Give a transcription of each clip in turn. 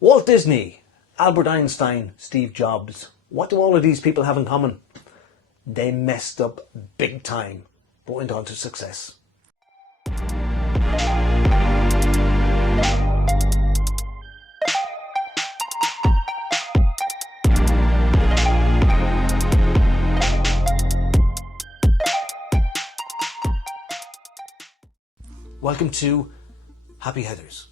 Walt Disney, Albert Einstein, Steve Jobs. What do all of these people have in common? They messed up big time, but went on to success. Welcome to Happy Heathers.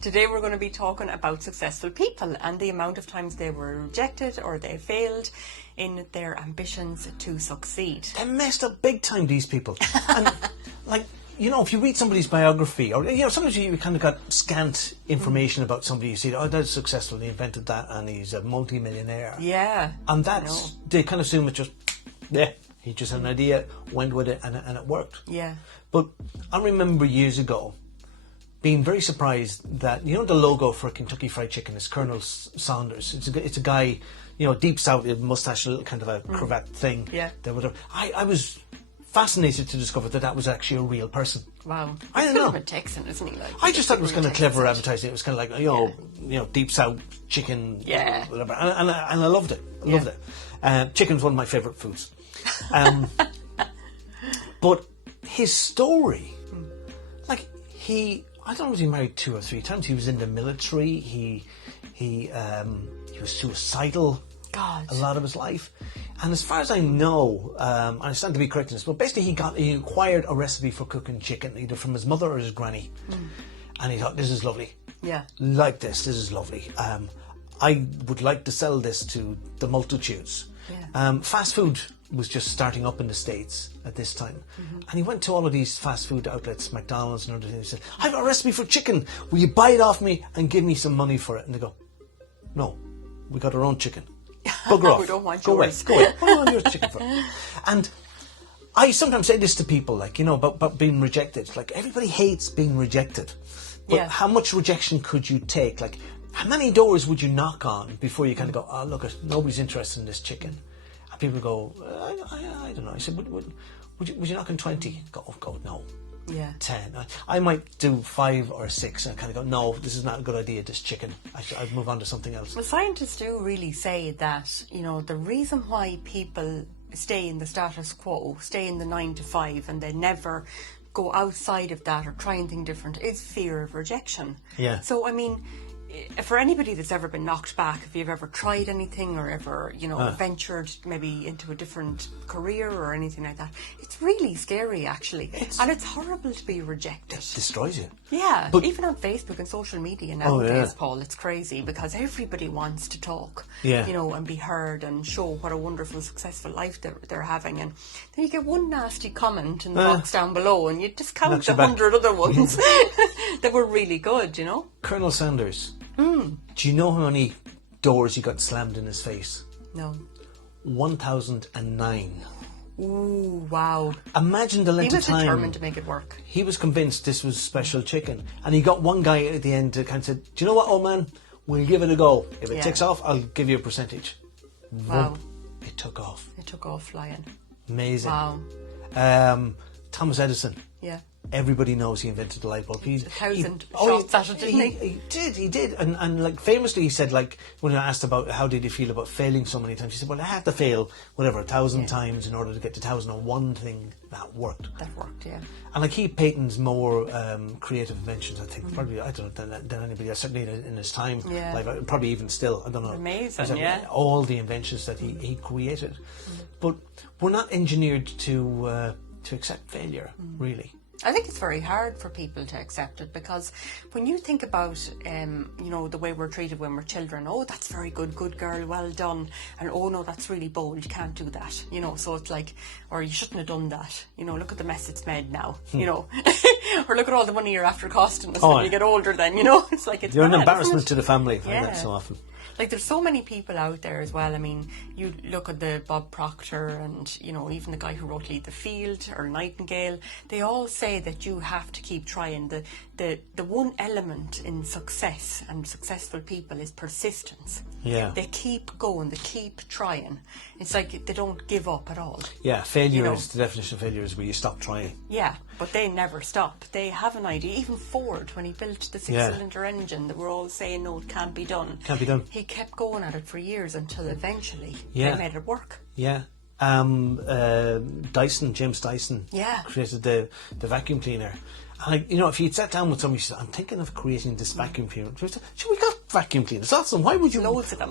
Today we're going to be talking about successful people and the amount of times they were rejected or they failed in their ambitions to succeed. They messed up big time, these people. And if you read somebody's biography, or sometimes you kind of got scant information about somebody. You see, that's successful, he invented that and he's a multi-millionaire. Yeah. And they kind of assume it just, he just had an idea, went with it, and it worked. Yeah. But I remember years ago being very surprised that, the logo for Kentucky Fried Chicken is Colonel Sanders. It's a guy, deep south, mustache, a little kind of a cravat thing. Yeah. I was fascinated to discover that was actually a real person. Wow. I don't know. He's a Texan, isn't he? I just thought it was kind of clever advertising. It was kind of like, deep south chicken, whatever. And I loved it. I loved it. Chicken's one of my favourite foods. But his story, I don't know, was he married 2 or 3 times? He was in the military. He was suicidal. God. A lot of his life. And as far as I know, I stand to be corrected in this, but basically he acquired a recipe for cooking chicken, either from his mother or his granny. And he thought, this is lovely. Yeah. Like this is lovely. I would like to sell this to the multitudes. Yeah. Fast food was just starting up in the States at this time. And he went to all of these fast food outlets, McDonald's and other things. He said, I have a recipe for chicken. Will you buy it off me and give me some money for it? And they go, no, we got our own chicken. Bugger off. We don't want Go yours. away. Go away. What do you want your chicken for? And I sometimes say this to people, about being rejected. Like, everybody hates being rejected. But how much rejection could you take? Like, how many doors would you knock on before you kind of go, oh, look, nobody's interested in this chicken? And people go, I don't know. I said, would you knock on 20? Go, no. Yeah. 10. I might do 5 or 6 and kind of go, no, this is not a good idea, this chicken. I'd move on to something else. Well, scientists do really say that, the reason why people stay in the status quo, stay in the 9 to 5, and they never go outside of that or try anything different is fear of rejection. Yeah. So, for anybody that's ever been knocked back, if you've ever tried anything or ever, ventured maybe into a different career or anything like that, it's really scary, actually. And it's horrible to be rejected. It destroys you. Yeah, but even on Facebook and social media nowadays, Paul, it's crazy because everybody wants to talk, and be heard and show what a wonderful, successful life they're having. And then you get one nasty comment in the box down below and you discount the 100 other ones that were really good, Colonel Sanders. Do you know how many doors he got slammed in his face? No. 1,009. Ooh, wow. Imagine the length of time. He was determined to make it work. He was convinced this was special chicken. And he got one guy at the end to kind of say, do you know what, old man? We'll give it a go. If it takes off, I'll give you a percentage. Wow. It took off. It took off flying. Amazing. Wow. Thomas Edison. Yeah. Everybody knows he invented the light bulb. 1,000 shots at it, didn't he? He did. And famously he said, when I asked about how did he feel about failing so many times, he said, well, I had to fail, 1,000 times in order to get to 1,001 thing that worked. That worked, yeah. And he patents more creative inventions, I think, probably, I don't know, than anybody else, certainly in his time. Yeah. Probably even still, I don't know. Amazing, yeah. All the inventions that he created. But we're not engineered to accept failure, really. I think it's very hard for people to accept it because when you think about, the way we're treated when we're children, oh, that's very good girl, well done, and oh no, that's really bold, you can't do that, so it's like, or you shouldn't have done that, look at the mess it's made now, or look at all the money you're after costing us when you get older then, it's like it's You're bad, an embarrassment to the family, I find that so often. Like, there's so many people out there as well. You look at the Bob Proctor and, even the guy who wrote Lead the Field or Nightingale, they all say that you have to keep trying. The one element in success and successful people is persistence. Yeah. They keep going, they keep trying. It's like they don't give up at all. Yeah, failure is the definition of failure is where you stop trying. Yeah, But they never stop. They have an idea. Even Ford, when he built the six-cylinder engine, they were all saying, no, it can't be done. Can't be done. He kept going at it for years until eventually Yeah. they made it work. Yeah. James Dyson created the vacuum cleaner. And if you'd sat down with somebody, you said, I'm thinking of creating this vacuum cleaner. We got vacuum cleaners. Awesome. Why would you? Loads of them.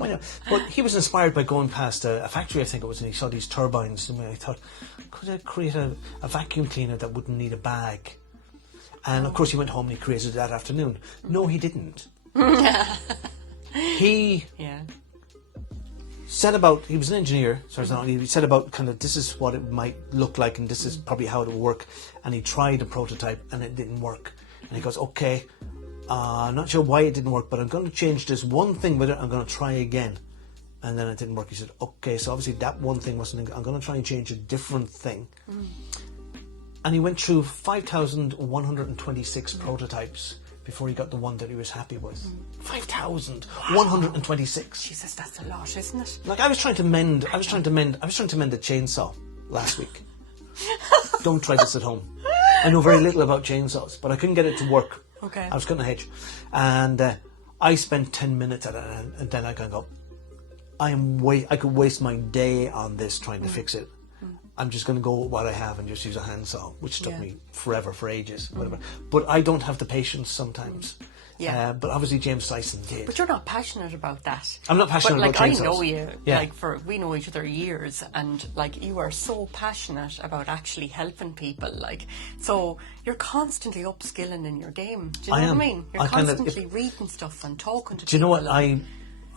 But he was inspired by going past a factory, I think it was, and he saw these turbines. And I thought, could I create a vacuum cleaner that wouldn't need a bag? And of course, he went home and he created it that afternoon. No, he didn't. He set about, he was an engineer, he set about kind of, this is what it might look like and this is probably how it will work. And he tried a prototype and it didn't work. And he goes, okay, I'm not sure why it didn't work, but I'm going to change this one thing with it. I'm going to try again. And then it didn't work. He said, okay, so obviously that one thing wasn't, I'm going to try and change a different thing. And he went through 5,126 prototypes before he got the one that he was happy with. 5,126. Jesus, that's a lot, isn't it? Like I was trying to mend a chainsaw last week. Don't try this at home. I know very little about chainsaws, but I couldn't get it to work. Okay. I was cutting a hedge, and I spent 10 minutes at it, and then I kind of go, I could waste my day on this trying to fix it. I'm just going to go with what I have and just use a handsaw, which took me forever, for ages, whatever. But I don't have the patience sometimes. Yeah. But obviously James Dyson did. But you're not passionate about that. I'm not passionate about chainsaws. I know you. Yeah. We know each other years, and you are so passionate about actually helping people. So you're constantly upskilling in your game. Do you know what I mean? You're constantly reading stuff and talking to people. Do you know what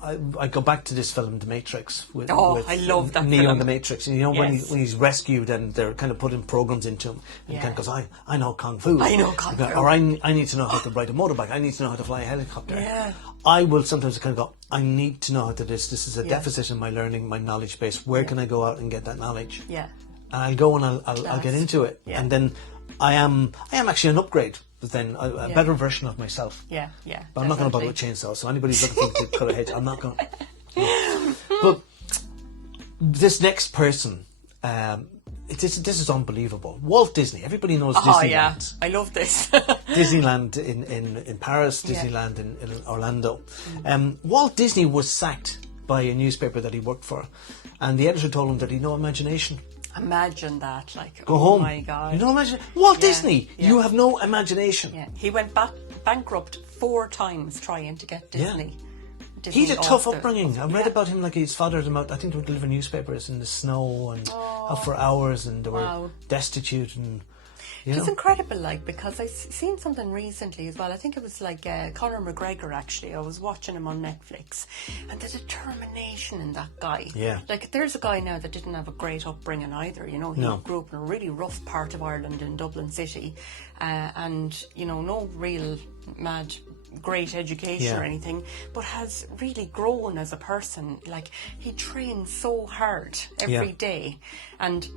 I go back to this film, The Matrix. With I love that Neo film. in The Matrix. And when he's rescued and they're kind of putting programs into him, and he kind of goes, I know Kung Fu. I know Kung Fu. Or I need to know how to ride a motorbike. I need to know how to fly a helicopter. Yeah. I will sometimes kind of go, I need to know how to do this. This is a deficit in my learning, my knowledge base. Where can I go out and get that knowledge? Yeah. And I'll go and I'll get into it. Yeah. And then I am actually an upgrade. But then a better version of myself. Yeah. But I'm not going to bother with chainsaws. So anybody who's looking to cut a hedge, I'm not going to. But this next person, this is unbelievable. Walt Disney. Everybody knows Disneyland. Oh yeah, I love this. Disneyland in Paris, Disneyland in Orlando. Walt Disney was sacked by a newspaper that he worked for, and the editor told him that he had no imagination. Imagine that, go home. Oh my God. You know, imagine Walt Disney. Yeah. You have no imagination. Yeah, he went bankrupt 4 times trying to get Disney. He's a tough upbringing. I read about him, his father had him out, I think they would deliver newspapers in the snow and out for hours, and they were destitute and. It's incredible, because I seen something recently as well. I think it was Conor McGregor, actually. I was watching him on Netflix, and the determination in that guy. Yeah. There's a guy now that didn't have a great upbringing either. He grew up in a really rough part of Ireland in Dublin City, and no real great education or anything, but has really grown as a person. He trains so hard every day, and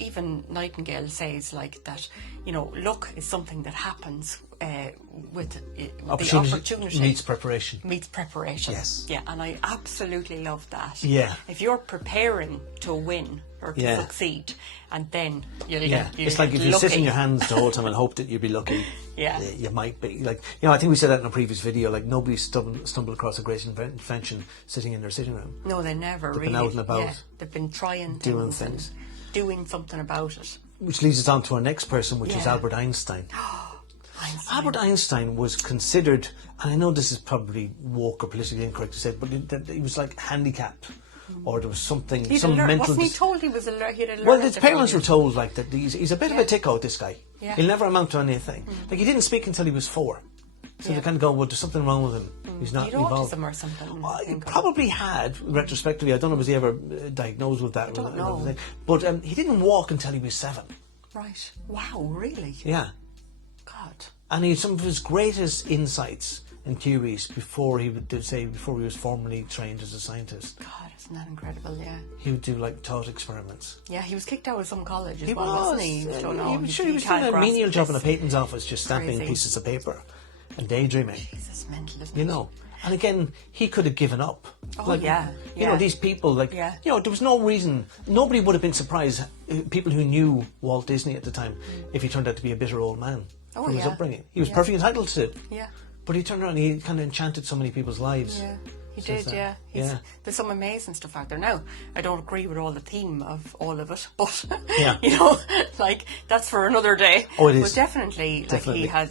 even Nightingale says that luck is something that happens with the opportunity meets preparation. Yes. Yeah, and I absolutely love that. Yeah. If you're preparing to win or to succeed, and then it's like if you sit in your hands the whole time and hope that you'll be lucky. You might be. I think we said that in a previous video. Nobody stumbled across a great invention sitting in their sitting room. No, they never. They've been out and about. They've been trying doing things. Doing something about it. Which leads us on to our next person, which is Albert Einstein. Albert Einstein was considered, and I know this is probably woke or politically incorrect to say, but he was handicapped, or there was something, mental. Wasn't he told he was alert? Well, his parents were told that he's a bit of a ticko, this guy. Yeah. He'll never amount to anything. He didn't speak until he was 4. So they kind of go, well, there's something wrong with him. He's not involved. Autism or something. He probably had, retrospectively. I don't know, was he ever diagnosed with that? I don't know. But he didn't walk until he was 7. Right. Wow, really? Yeah. God. And he had some of his greatest insights and theories before he was formally trained as a scientist. God, isn't that incredible? Yeah. He would do thought experiments. Yeah, he was kicked out of some college as well, wasn't he? He was doing a menial job in a patent's office, just stamping pieces of paper and daydreaming. Jesus, mental, isn't it? And again, he could have given up. Oh, yeah. You know, these people, like, you know, there was no reason, nobody would have been surprised, people who knew Walt Disney at the time, if he turned out to be a bitter old man from his upbringing. He was perfectly entitled to it. Yeah. But he turned around and he kind of enchanted so many people's lives. Yeah. He did, There's some amazing stuff out there. Now, I don't agree with all the theme of all of it, but, you know, like, that's for another day. Oh, it is. But definitely, like,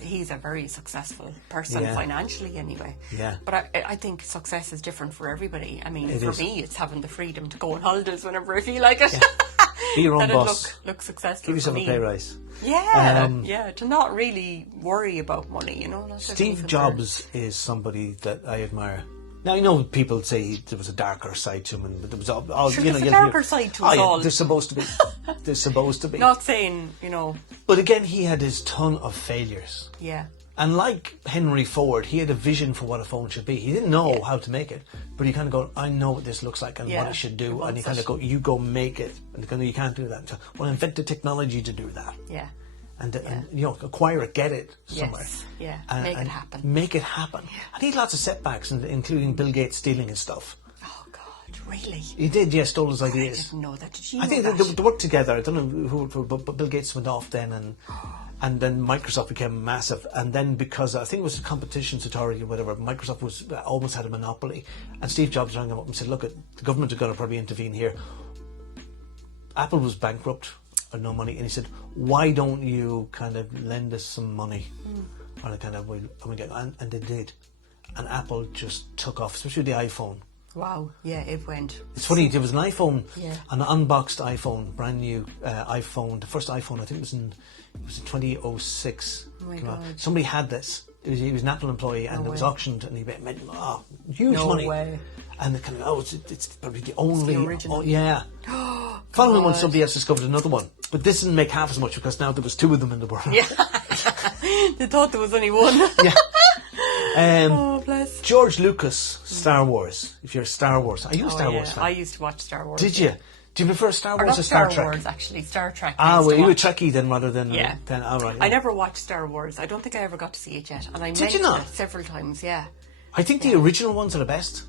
he's a very successful person, financially anyway. Yeah. But I think success is different for everybody. I mean, for me, it's having the freedom to go on holidays whenever I feel like it. Yeah. Be your own boss. Look successful. Give yourself a pay rise. Yeah, to not really worry about money, you know. Steve Jobs is somebody that I admire. Now, I know people say there was a darker side to him, and there was all sure, you know. There's a darker side to us all. There's supposed to be. There's supposed to be. Not saying, you know. But again, he had his ton of failures. Yeah. And like Henry Ford, he had a vision for what a phone should be. He didn't know how to make it, but he kind of go, I know what this looks like and what it should do. And he kind of go, you go make it. And kind of, you can't do that. So, well, invent the technology to do that. Yeah. And you know, acquire it, get it somewhere. Yes, Make it happen. Make it happen. Yeah. And he had lots of setbacks, including Bill Gates stealing his stuff. Oh, God, really? He did, stole his ideas. I didn't know that. Did you I think they worked together. I don't know who, but Bill Gates went off then, and then Microsoft became massive. And then because I think it was the competitions authority or whatever, Microsoft was almost had a monopoly. And Steve Jobs rang him up and said, look, the government are going to probably intervene here. Apple was bankrupt. No money, and he said, why don't you kind of lend us some money on a kind of and they did, and Apple just took off, especially the iPhone. Wow. Yeah, it went. It's funny, there was an iPhone, an unboxed iPhone, brand new iPhone. The first iPhone, I think it was in 2006. Oh my God. Somebody had this. He was an Apple employee, and it was auctioned, and he made huge money. No way. And they kind of, it's probably the only. It's the original. Oh, yeah. Following one, somebody else discovered another one, but this didn't make half as much because now there was two of them in the world. Yeah. They thought there was only one. Yeah. Oh, bless. George Lucas, Star Wars. If you're a Star Wars, are you a Star Wars fan? I used to watch Star Wars. Did you? Do you prefer Star Wars or Star Trek? Star Wars, actually. Star Trek. Well, you were Trekkie then rather than... Yeah. All right. I never watched Star Wars. I don't think I ever got to see it yet. And I mentioned it several times, I think the original ones are the best.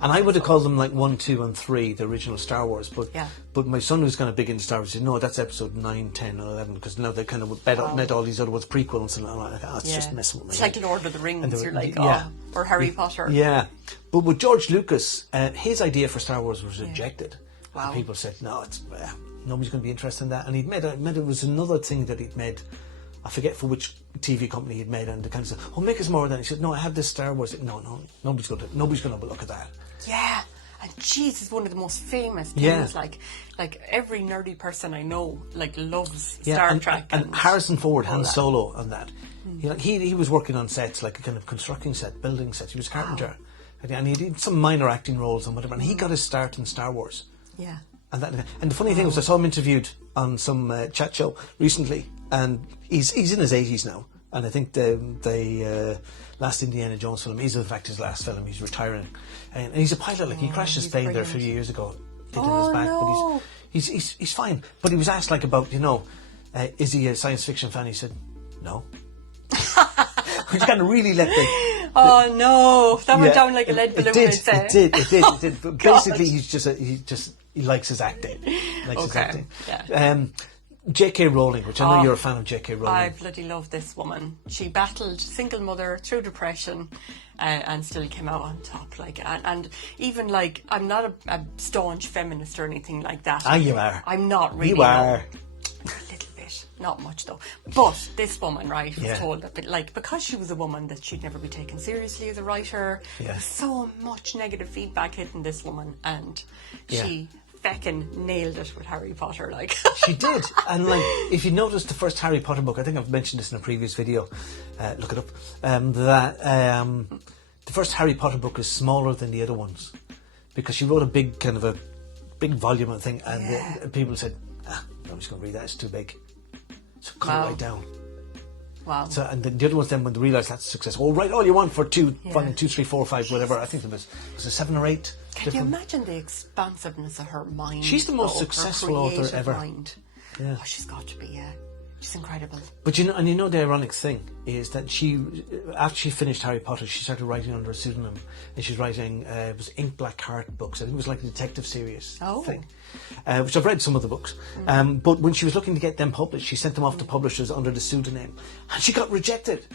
And I would have called them like 1, 2 and 3, the original Star Wars. But my son was kind of big into Star Wars. He said, no, that's episode 9, 10 and 11 because now they kind of met all these other ones, prequels, and I'm like, it's just messing with me. It's like Lord of the Rings. You're like, or Harry Potter. Yeah. But with George Lucas, his idea for Star Wars was rejected. Wow. And people said, no, it's nobody's going to be interested in that. And he'd made it was another thing that he'd made. I forget for which TV company he'd made, and they kind of said, "Oh, make us more of that." He said, "No, I have this Star Wars." No, nobody's going to have a look at that. Yeah, and jeez, it's one of the most famous things. Like every nerdy person I know, loves Star Trek. And Harrison Ford, Han Solo, on that. He was working on sets, like a kind of constructing set, building sets. He was a carpenter, and he did some minor acting roles and whatever. And he got his start in Star Wars. Yeah. And the funny thing was, I saw him interviewed on some chat show recently, and he's in his 80s now. And I think the last Indiana Jones film is in fact his last film. He's retiring, and he's a pilot. He crashed his plane there a few years ago. Hit in his back, but he's fine. But he was asked about is he a science fiction fan? He said no. Which kind of really let the oh no, that went down like a lead balloon. It did. But basically, he likes his acting. Yeah. J.K. Rowling, which I know you're a fan of J.K. Rowling. I bloody love this woman. She battled single mother through depression and still came out on top. And even I'm not a staunch feminist or anything like that. You are. I'm not really. You are. A little bit. Not much though. But this woman, right, was told that because she was a woman that she'd never be taken seriously as a writer. Yeah. There's so much negative feedback hitting this woman, and she feckin' nailed it with Harry Potter. She did. And if you notice the first Harry Potter book, I think I've mentioned this in a previous video, look it up, that the first Harry Potter book is smaller than the other ones because she wrote a big volume of thing, and people said, nobody's going to read that, it's too big, so cut it right down. Wow. So, and the other ones then, when they realised that's a success, write all you want for 2, 3, 4, 5, whatever. I think there was it 7 or 8. Can you imagine the expansiveness of her mind? She's the most successful author ever. Mind. Yeah. Oh, she's got to be, She's incredible. But you know the ironic thing is that she, after she finished Harry Potter, she started writing under a pseudonym, and she's writing it was Ink Black Heart books. I think it was like a detective series thing, which I've read some of the books. But when she was looking to get them published, she sent them off to publishers under the pseudonym, and she got rejected.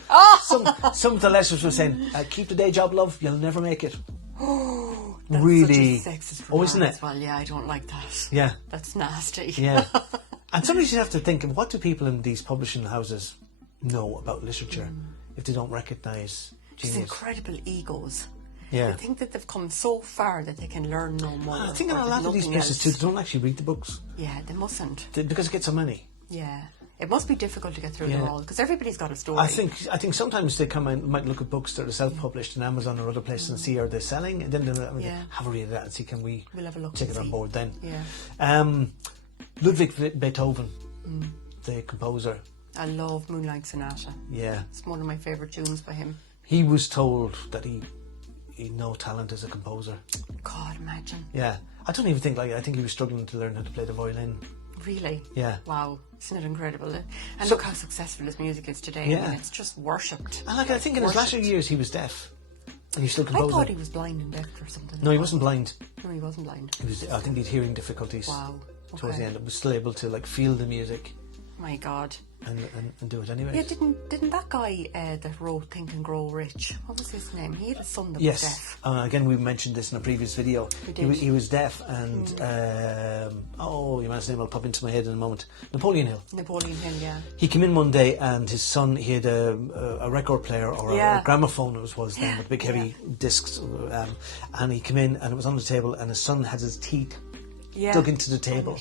Some of the letters were saying, "Keep the day job, love. You'll never make it." Oh, that's really such a sexist remark, isn't it? as well. Yeah, I don't like that. Yeah, that's nasty. Yeah. And sometimes you have to think, what do people in these publishing houses know about literature if they don't recognise genius? These incredible egos. Yeah. They think that they've come so far that they can learn no more. I think in a lot of these places too, they don't actually read the books. Yeah, they mustn't. Because it gets so many. Yeah. It must be difficult to get through them all, because everybody's got a story. I think sometimes they come and might look at books that are self-published in Amazon or other places and see, are they selling? And then they'll have a read of that and see, can we have a look take it on board then. Yeah. Ludwig Beethoven, the composer. I love Moonlight Sonata. Yeah. It's one of my favourite tunes by him. He was told that he had no talent as a composer. God, imagine. Yeah. I don't even think, I think he was struggling to learn how to play the violin. Really? Yeah. Wow. Isn't it incredible? And look how successful his music is today. Yeah. I mean, it's just worshipped. And I think in his latter years he was deaf. And he still composed. I thought he was blind and deaf or something. No, he wasn't blind. No, he wasn't blind. I think he had hearing difficulties. Wow. Towards the end, it was still able to feel the music. My God. And do it anyway. Yeah, didn't that guy that wrote Think and Grow Rich? What was his name? He had a son that was deaf. Again, we mentioned this in a previous video. He was deaf, and your man's name will pop into my head in a moment. Napoleon Hill. Napoleon Hill, yeah. He came in one day, and his son, he had a record player or a gramophone, it was then, with big heavy discs, and he came in, and it was on the table, and his son had his teeth dug into the table.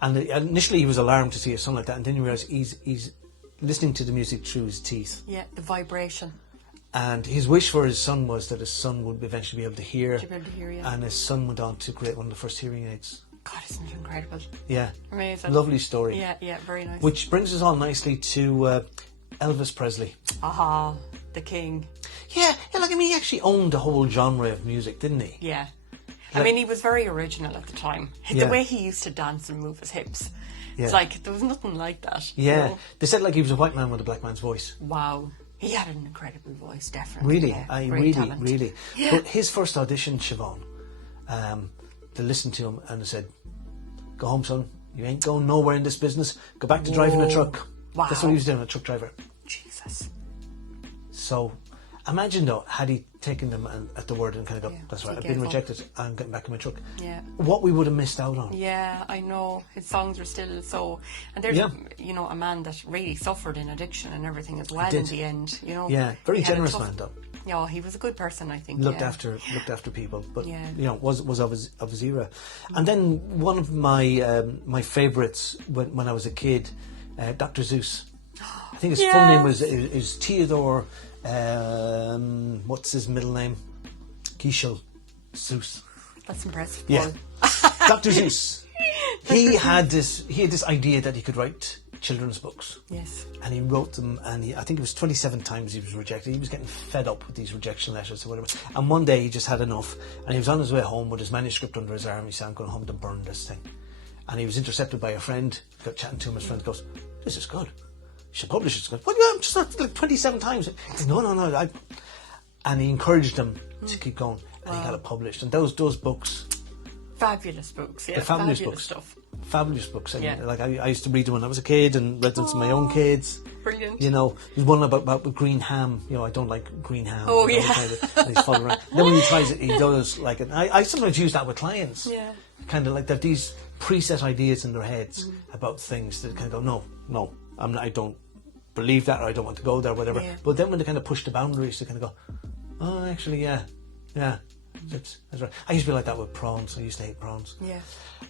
And initially he was alarmed to see a son like that, and then he realised he's listening to the music through his teeth. Yeah, the vibration. And his wish for his son was that his son would eventually be able to hear. Yeah. And his son went on to create one of the first hearing aids. God, isn't it incredible? Yeah. Amazing. Lovely story. Yeah, very nice. Which brings us on nicely to Elvis Presley. Aha, the king. Yeah, he actually owned the whole genre of music, didn't he? Yeah. I mean, he was very original at the time. The way he used to dance and move his hips. It's like, there was nothing like that. Yeah. You know? They said he was a white man with a black man's voice. Wow. He had an incredible voice, definitely. Really? Yeah, Really. Yeah. But his first audition, Siobhan, they listened to him and they said, "Go home, son. You ain't going nowhere in this business. Go back to driving a truck." Wow. That's what he was doing, a truck driver. Jesus. So, imagine though, had he taken them at the word and kind of go, "That's right, I've been rejected, I'm getting back in my truck." Yeah. What we would have missed out on. Yeah, I know. His songs are still so... And there's, a man that really suffered in addiction and everything as well in the end, you know. Yeah, very generous man though. Yeah, he was a good person, I think. Looked after people, but was of his era. And then one of my my favourites when I was a kid, Dr. Seuss. I think his full name is Theodore. What's his middle name? Geishel Seuss. That's impressive. Yeah, Dr. Seuss. He had this idea that he could write children's books. Yes. And he wrote them, and I think it was 27 times he was rejected. He was getting fed up with these rejection letters or whatever. And one day he just had enough, and he was on his way home with his manuscript under his arm. He said, "I'm going home to burn this thing." And he was intercepted by a friend. He got chatting to him. His friend goes, "This is good. You should publish it." He goes, "What? I'm just like 27 times." He said, No. And he encouraged him to keep going, and he got it published. And those books. Fabulous books, yeah. Fabulous books. Stuff. Fabulous books. And I used to read them when I was a kid and read them to my own kids. Brilliant. There's one about green ham. I don't like green ham. Oh, yeah. And he's following around. Then when he tries it, he does like it. I sometimes use that with clients. Yeah. Kind of like they've these preset ideas in their heads about things that kind of go, no, I don't believe that, or I don't want to go there, whatever. Yeah. But then when they kind of push the boundaries, they kind of go, "Oh, actually, yeah. That's right." I used to be like that with prawns. I used to hate prawns. Yeah.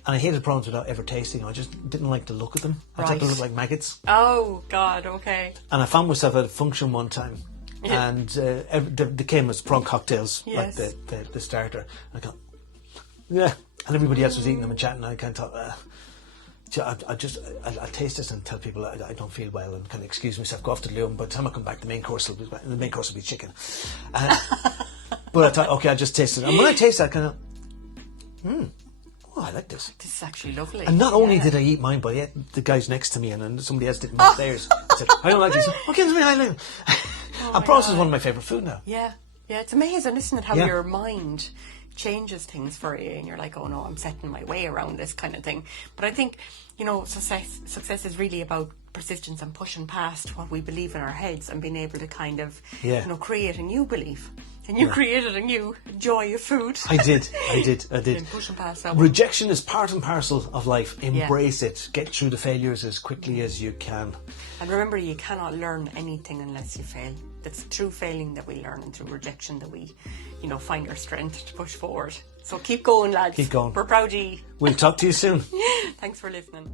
And I hated prawns without ever tasting them. I just didn't like the look of them. I thought they looked like maggots. Oh, God, okay. And I found myself at a function one time, and they came as prawn cocktails, like the starter. And I thought, and everybody else was eating them and chatting, and I kind of thought, I'll taste this and tell people I don't feel well and kind of excuse myself, go off to the loo, and by the time I come back, the main course will be chicken. But I thought, okay, I'll just taste it. And when I taste that, kind of, oh, I like this. This is actually lovely. And not only did I eat mine, but I ate the guys next to me, and then somebody else didn't eat theirs. I said, I don't like these. Okay, it's me, I like them. And Brussels is one of my favourite food now. Yeah, it's amazing, isn't it, how your mind changes things for you, and you're like, oh no, I'm setting my way around this kind of thing. But I think, you know, success is really about persistence and pushing past what we believe in our heads and being able to kind of, you know, create a new belief. And you created a new joy of food. I did. And pushing past that one. Rejection is part and parcel of life. Embrace it. Get through the failures as quickly as you can. And remember, you cannot learn anything unless you fail. It's through failing that we learn, and through rejection that we, you know, find our strength to push forward. So keep going, lads. Keep going. We're proud of you. We'll talk to you soon. Thanks for listening.